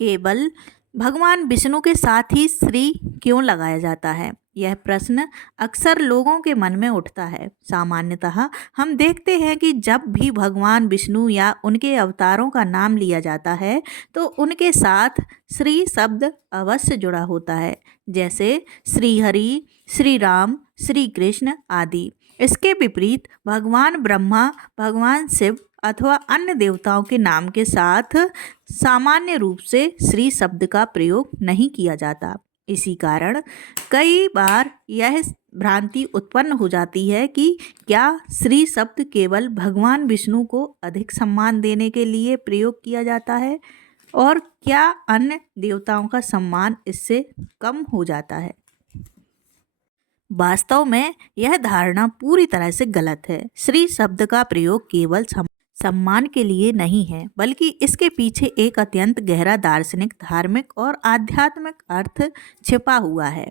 केवल भगवान विष्णु के साथ ही श्री क्यों लगाया जाता है? यह प्रश्न अक्सर लोगों के मन में उठता है। सामान्यतः हम देखते हैं कि जब भी भगवान विष्णु या उनके अवतारों का नाम लिया जाता है तो उनके साथ श्री शब्द अवश्य जुड़ा होता है, जैसे श्री हरि, श्री राम, श्री कृष्ण आदि। इसके विपरीत भगवान ब्रह्मा, भगवान शिव अथवा अन्य देवताओं के नाम के साथ सामान्य रूप से श्री शब्द का प्रयोग नहीं किया जाता। इसी कारण कई बार यह भ्रांति उत्पन्न हो जाती है कि क्या श्री शब्द केवल भगवान विष्णु को अधिक सम्मान देने के लिए प्रयोग किया जाता है और क्या अन्य देवताओं का सम्मान इससे कम हो जाता है। वास्तव में यह धारणा पूरी तरह से गलत है। श्री शब्द का प्रयोग केवल सम्मान के लिए नहीं है, बल्कि इसके पीछे एक अत्यंत गहरा दार्शनिक, धार्मिक और आध्यात्मिक अर्थ छिपा हुआ है।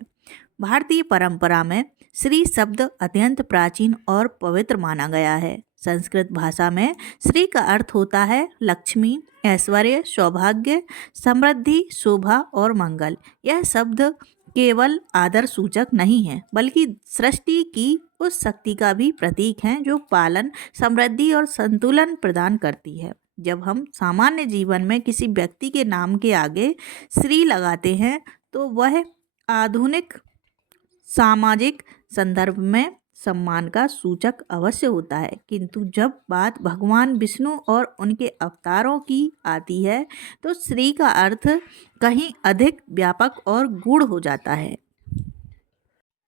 भारतीय परंपरा में श्री शब्द अत्यंत प्राचीन और पवित्र माना गया है। संस्कृत भाषा में श्री का अर्थ होता है लक्ष्मी, ऐश्वर्य, सौभाग्य, समृद्धि, शोभा और मंगल। यह शब्द केवल आदर सूचक नहीं है, बल्कि सृष्टि की उस शक्ति का भी प्रतीक है जो पालन, समृद्धि और संतुलन प्रदान करती है। जब हम सामान्य जीवन में किसी व्यक्ति के नाम के आगे श्री लगाते हैं तो वह आधुनिक सामाजिक संदर्भ में सम्मान का सूचक अवश्य होता है, किंतु जब बात भगवान विष्णु और उनके अवतारों की आती है तो श्री का अर्थ कहीं अधिक व्यापक और गूढ़ हो जाता है।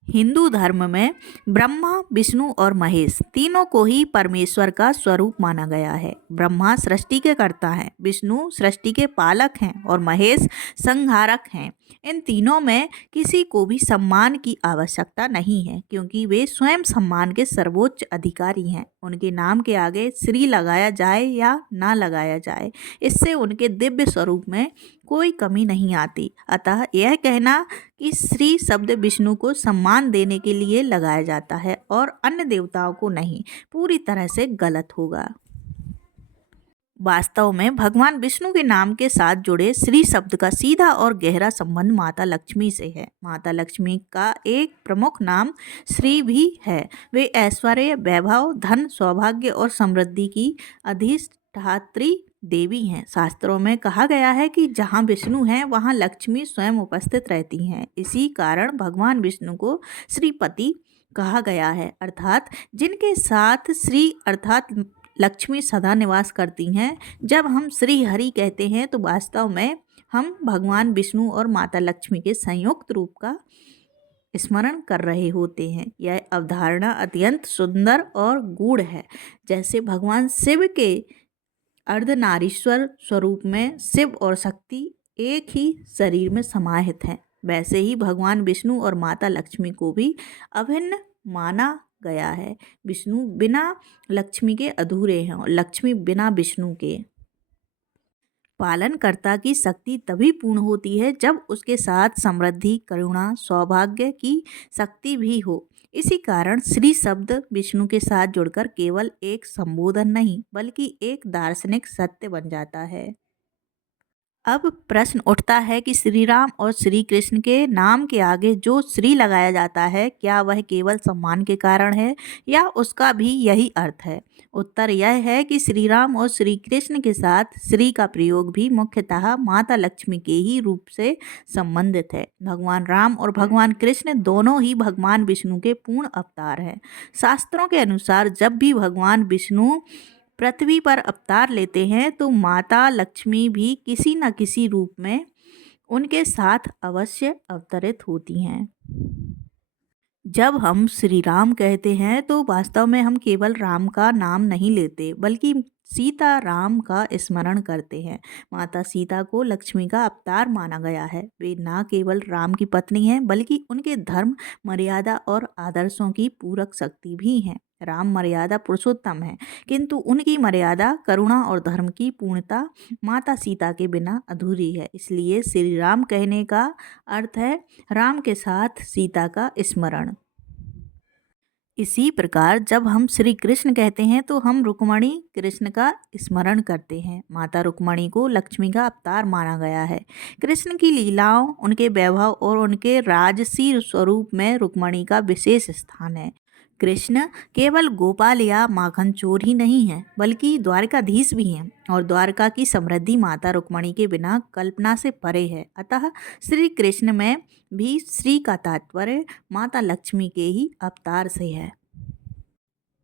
हिंदू धर्म में ब्रह्मा, विष्णु और महेश तीनों को ही परमेश्वर का स्वरूप माना गया है। ब्रह्मा सृष्टि के कर्ता हैं, विष्णु सृष्टि के पालक हैं और महेश संहारक हैं। इन तीनों में किसी को भी सम्मान की आवश्यकता नहीं है, क्योंकि वे स्वयं सम्मान के सर्वोच्च अधिकारी हैं। उनके नाम के आगे श्री लगाया जाए या ना लगाया जाए, इससे उनके दिव्य स्वरूप में कोई कमी नहीं आती। अतः यह कहना कि श्री शब्द विष्णु को सम्मान देने के लिए लगाया जाता है और अन्य देवताओं को नहीं, पूरी तरह से गलत होगा। वास्तव में भगवान विष्णु के नाम के साथ जुड़े श्री शब्द का सीधा और गहरा संबंध माता लक्ष्मी से है। माता लक्ष्मी का एक प्रमुख नाम श्री भी है। वे ऐश्वर्य, वैभव, धन, सौभाग्य और समृद्धि की अधिष्ठात्री देवी हैं। शास्त्रों में कहा गया है कि जहाँ विष्णु हैं वहाँ लक्ष्मी स्वयं उपस्थित रहती हैं। इसी कारण भगवान विष्णु को श्रीपति कहा गया है, अर्थात जिनके साथ श्री अर्थात लक्ष्मी सदा निवास करती हैं। जब हम श्री हरि कहते हैं तो वास्तव में हम भगवान विष्णु और माता लक्ष्मी के संयुक्त रूप का स्मरण कर रहे होते हैं। यह अवधारणा अत्यंत सुंदर और गूढ़ है। जैसे भगवान शिव के अर्धनारीश्वर स्वरूप में शिव और शक्ति एक ही शरीर में समाहित हैं, वैसे ही भगवान विष्णु और माता लक्ष्मी को भी अभिन्न माना गया है। विष्णु बिना लक्ष्मी के अधूरे हैं और लक्ष्मी बिना विष्णु के। पालनकर्ता की शक्ति तभी पूर्ण होती है जब उसके साथ समृद्धि, करुणा, सौभाग्य की शक्ति भी हो। इसी कारण श्री शब्द विष्णु के साथ जुड़कर केवल एक संबोधन नहीं, बल्कि एक दार्शनिक सत्य बन जाता है। अब प्रश्न उठता है कि श्री राम और श्री कृष्ण के नाम के आगे जो श्री लगाया जाता है, क्या वह केवल सम्मान के कारण है या उसका भी यही अर्थ है? उत्तर यह है कि श्री राम और श्री कृष्ण के साथ श्री का प्रयोग भी मुख्यतः माता लक्ष्मी के ही रूप से संबंधित है। भगवान राम और भगवान कृष्ण दोनों ही भगवान विष्णु के पूर्ण अवतार हैं। शास्त्रों के अनुसार जब भी भगवान विष्णु पृथ्वी पर अवतार लेते हैं तो माता लक्ष्मी भी किसी न किसी रूप में उनके साथ अवश्य अवतरित होती हैं। जब हम श्री राम कहते हैं तो वास्तव में हम केवल राम का नाम नहीं लेते, बल्कि सीता राम का स्मरण करते हैं। माता सीता को लक्ष्मी का अवतार माना गया है। वे न केवल राम की पत्नी हैं, बल्कि उनके धर्म, मर्यादा और आदर्शों की पूरक शक्ति भी हैं। राम मर्यादा पुरुषोत्तम है, किंतु उनकी मर्यादा, करुणा और धर्म की पूर्णता माता सीता के बिना अधूरी है। इसलिए श्री राम कहने का अर्थ है राम के साथ सीता का स्मरण। इसी प्रकार जब हम श्री कृष्ण कहते हैं तो हम रुक्मणी कृष्ण का स्मरण करते हैं। माता रुक्मणी को लक्ष्मी का अवतार माना गया है। कृष्ण की लीलाओं, उनके वैभव और उनके राजसी स्वरूप में रुक्मणी का विशेष स्थान है। कृष्ण केवल गोपाल या माखन चोर ही नहीं है, बल्कि द्वारकाधीश भी हैं और द्वारका की समृद्धि माता रुक्मणी के बिना कल्पना से परे है। अतः श्री कृष्ण में भी श्री का तात्पर्य माता लक्ष्मी के ही अवतार से है।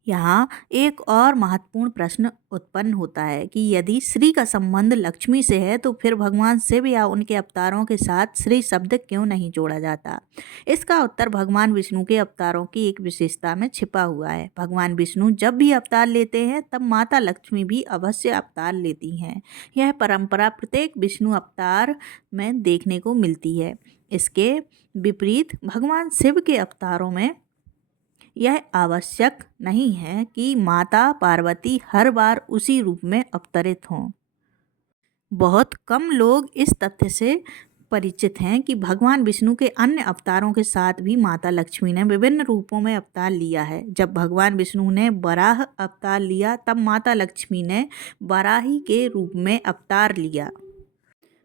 यहाँ एक और महत्वपूर्ण प्रश्न उत्पन्न होता है कि यदि श्री का संबंध लक्ष्मी से है तो फिर भगवान शिव या उनके अवतारों के साथ श्री शब्द क्यों नहीं जोड़ा जाता। इसका उत्तर भगवान विष्णु के अवतारों की एक विशेषता में छिपा हुआ है। भगवान विष्णु जब भी अवतार लेते हैं तब माता लक्ष्मी भी अवश्य अवतार लेती हैं। यह परंपरा प्रत्येक विष्णु अवतार में देखने को मिलती है। इसके विपरीत भगवान शिव के अवतारों में यह आवश्यक नहीं है कि माता पार्वती हर बार उसी रूप में अवतरित हों। बहुत कम लोग इस तथ्य से परिचित हैं कि भगवान विष्णु के अन्य अवतारों के साथ भी माता लक्ष्मी ने विभिन्न रूपों में अवतार लिया है। जब भगवान विष्णु ने वराह अवतार लिया तब माता लक्ष्मी ने वाराही के रूप में अवतार लिया।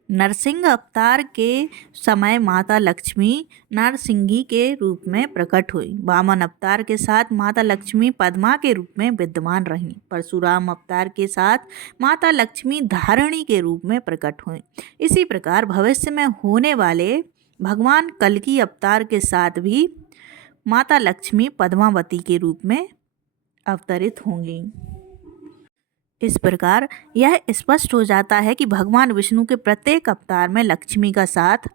नरसिंह अवतार के समय माता लक्ष्मी नरसिंही के रूप में प्रकट हुई। वामन अवतार के साथ माता लक्ष्मी पद्मा के रूप में विद्यमान रहीं। परशुराम अवतार के साथ माता लक्ष्मी धारिणी के रूप में प्रकट हुई। इसी प्रकार भविष्य में होने वाले भगवान कल्कि अवतार के साथ भी माता लक्ष्मी पद्मावती के रूप में अवतरित होंगी। इस प्रकार यह स्पष्ट हो जाता है कि भगवान विष्णु के प्रत्येक अवतार में लक्ष्मी का साथ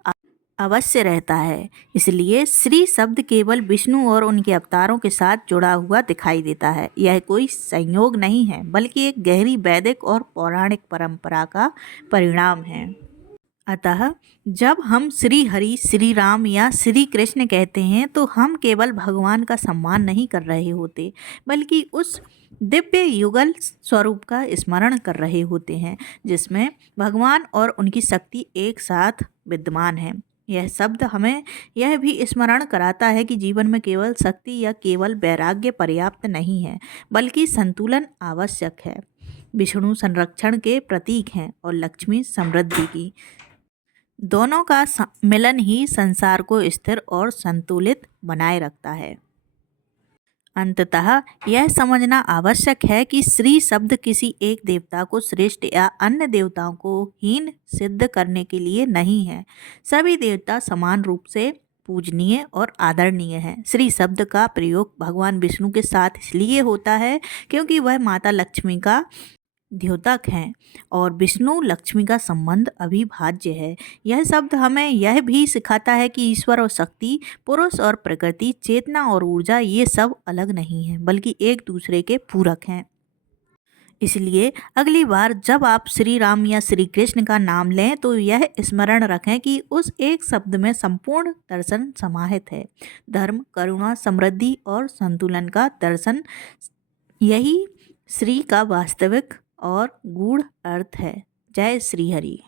अवश्य रहता है। इसलिए श्री शब्द केवल विष्णु और उनके अवतारों के साथ जुड़ा हुआ दिखाई देता है। यह कोई संयोग नहीं है, बल्कि एक गहरी वैदिक और पौराणिक परंपरा का परिणाम है। अतः जब हम श्री हरि, श्री राम या श्री कृष्ण कहते हैं तो हम केवल भगवान का सम्मान नहीं कर रहे होते, बल्कि उस दिव्य युगल स्वरूप का स्मरण कर रहे होते हैं जिसमें भगवान और उनकी शक्ति एक साथ विद्यमान है। यह शब्द हमें यह भी स्मरण कराता है कि जीवन में केवल शक्ति या केवल वैराग्य पर्याप्त नहीं है, बल्कि संतुलन आवश्यक है। विष्णु संरक्षण के प्रतीक हैं और लक्ष्मी समृद्धि की। दोनों का मिलन ही संसार को स्थिर और संतुलित बनाए रखता है। अंततः यह समझना आवश्यक है कि श्री शब्द किसी एक देवता को श्रेष्ठ या अन्य देवताओं को हीन सिद्ध करने के लिए नहीं है। सभी देवता समान रूप से पूजनीय और आदरणीय हैं। श्री शब्द का प्रयोग भगवान विष्णु के साथ इसलिए होता है क्योंकि वह माता लक्ष्मी का द्योतक हैं और विष्णु लक्ष्मी का संबंध अविभाज्य है। यह शब्द हमें यह भी सिखाता है कि ईश्वर और शक्ति, पुरुष और प्रकृति, चेतना और ऊर्जा ये सब अलग नहीं हैं, बल्कि एक दूसरे के पूरक हैं। इसलिए अगली बार जब आप श्री राम या श्री कृष्ण का नाम लें तो यह स्मरण रखें कि उस एक शब्द में संपूर्ण दर्शन समाहित है। धर्म, करुणा, समृद्धि और संतुलन का दर्शन, यही श्री का वास्तविक और गूढ़ अर्थ है। जय श्री हरि।